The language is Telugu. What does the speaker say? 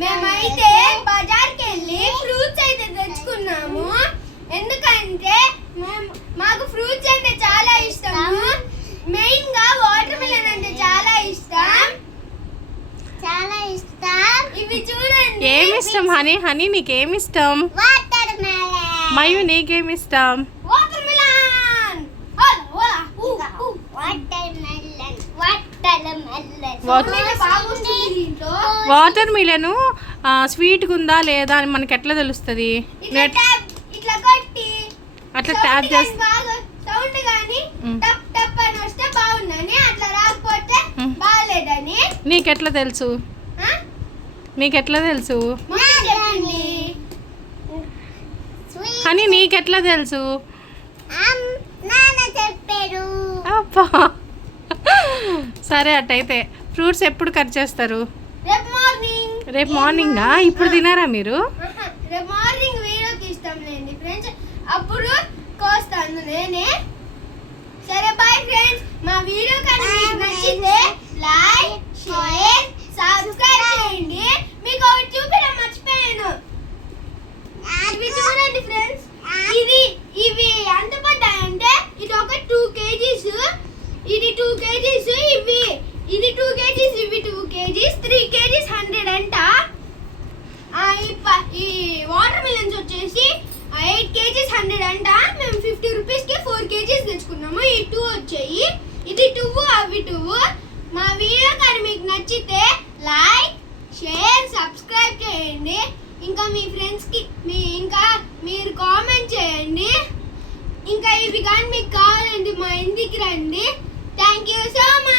మేమైతే బజార్కి వెళ్ళి ఫ్రూట్స్ అయితే తెచ్చుకున్నాము. ఎందుకంటే మాకు ఫ్రూట్స్ అంటే చాలా ఇష్టము. మెయిన్ గా వాటర్ మిలన్ అంటే చాలా ఇష్టం. ఇవి చూడండి. ఏమి ఇష్టం హనీ? హనీ నీకేమి ఇష్టం? Water melon. మయు నీకేమి ఇష్టం? Water melon. వాటర్ మిలన్ స్వీట్గా ఉందా లేదా అని మనకి ఎట్లా తెలుస్తుంది? అట్లా ట్యాప్ చేస్తే సౌండ్ గాని టప్ టప్ అని వస్తే బాగుందని, అట్లా రాకపోతే బాగలేదని. నీకెట్లా తెలుసు? నీకెట్లా తెలుసు? అని నీకెట్లా తెలుసు? అబ్బా సరే, అట్టయితే ఫ్రూట్స్ ఎప్పుడు కట్ చేస్తారు? రేపు మార్నింగా? ఇప్పుడు తినారా మీరు? రేపు మార్నింగ్ వీడియో తీస్తాంలేండి ఫ్రెండ్స్, అప్పుడు కోస్తాను నేనే. సరే బాయ్ ఫ్రెండ్స్. మా వీడియో కానీ మీకు నచ్చితే లైక్, షేర్, సబ్స్క్రైబ్ చేయండి. మీకు ఒకటి చూపించడం మర్చిపోయాను. ఇవి చూడండి ఫ్రెండ్స్, ఇవి ఎంత పడ్డాయంటే ఇది ఒక 2 kgs, ఇది 2 kgs, ఇది 2 kgs, ఇవి 2 kgs, 3 kgs 100 అంట. ఈ వాటర్ మిలన్స్ వచ్చేసి 8 kgs 100 అంట. మేము 50 రూపీస్కి 4 kgs తెచ్చుకున్నాము. ఈ 2 వచ్చాయి, ఇది 2, అవి 2. మా వీడియో కానీ మీకు నచ్చితే లైక్, షేర్, సబ్స్క్రైబ్ చేయండి. ఇంకా మీ ఫ్రెండ్స్కి మీరు కామెంట్ చేయండి. ఇంకా ఇవి కానీ మీకు కావాలండి మా ఇంటికి రండి. Thank you so much.